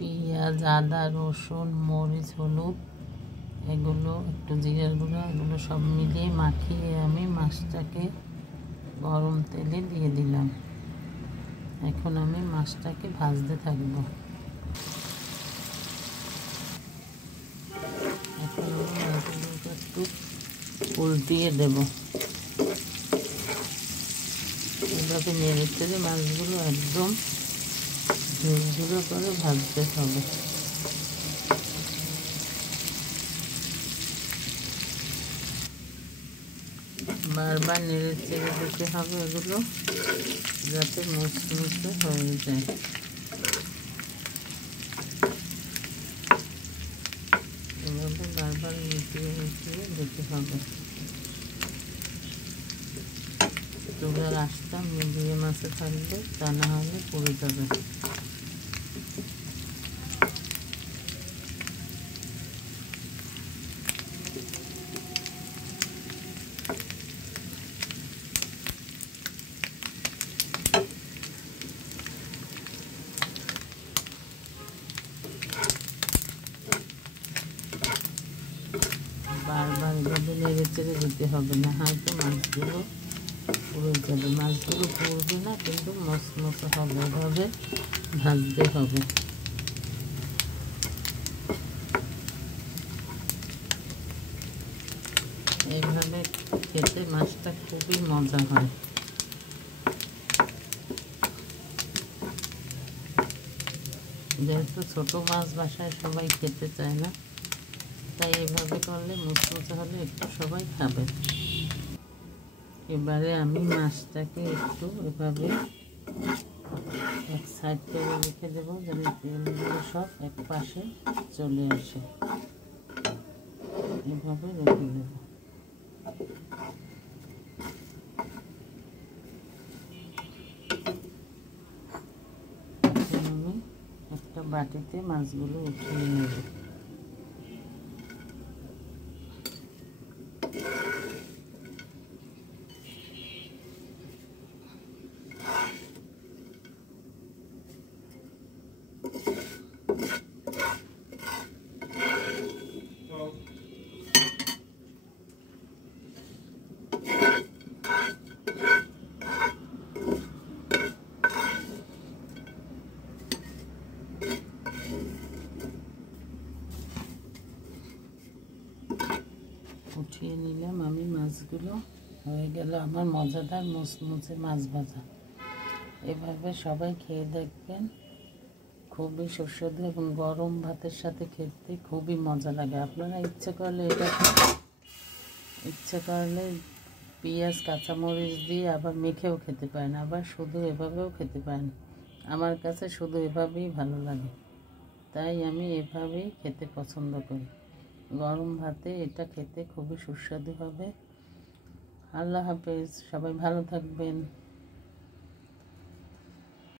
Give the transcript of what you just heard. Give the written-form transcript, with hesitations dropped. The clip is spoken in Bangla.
পেঁয়াজ, আদা, রসুন, মরিচ, হলুদ, এগুলো একটু জিরার গুঁড়ো, এগুলো সব মিলিয়ে মাখিয়ে আমি মাছটাকে গরম তেলে দিয়ে দিলাম। এখন আমি মাছটাকে ভাজতে থাকব। এখন আমি মাছগুলোকে একটু উল্টিয়ে দেব। এভাবে নেড়ে চেড়ে মাছগুলো একদম ঝুরঝুরে করে ভাজতে হবে। বারবার নেড়ে চেড়ে দিতে হবে এগুলো, যাতে মুচমুচে হয়ে যায়। এভাবে বারবার মিশিয়ে মিশিয়ে দিতে হবে। চুলার আঁচটা মিডিয়াম আঁচে থাকবে, তা না হলে পুড়ে যাবে। বারবার এভাবে নেড়ে চেড়ে দিতে হবে, না হয়তো মাছগুলো পুড়ে যাবে। মাছগুলো পুড়বে না, কিন্তু মচমচে হবে, এভাবে ভাজতে হবে। এইভাবে খেতে মাছটা খুবই মজা হয়। যেহেতু ছোট মাছ বাসায় সবাই খেতে চায় না, তাই এভাবে করলে মুচমুচে হলে একটু সবাই খাবে। এবারে আমি মাছটাকে একটু এভাবে এক সাইড করে রেখে দেবো, যেন তেলগুলো সব এক পাশে চলে আসে। এভাবে রেখে দেবো। আমি একটা বাটিতে মাছগুলো উঠিয়ে নেব। উঠিয়ে নিলাম আমি মাছগুলো। হয়ে গেল আমার মজাদার মুচমুচে মাছ ভাজা। এভাবে সবাই খেয়ে দেখবেন, খুবই সুস্বাদু এবং গরম ভাতের সাথে খেতে খুবই মজা লাগে। আপনারা ইচ্ছে করলে পেঁয়াজ কাঁচামরিচ দিয়ে আবার মেখেও খেতে পারেন, আবার শুধু এভাবেও খেতে পারেন। আমার কাছে শুধু এভাবেই ভালো লাগে, তাই আমি এভাবেই খেতে পছন্দ করি। গরম ভাতে এটা খেতে খুবই সুস্বাদু হবে। আল্লাহ হাফেজ, সবাই ভালো থাকবেন।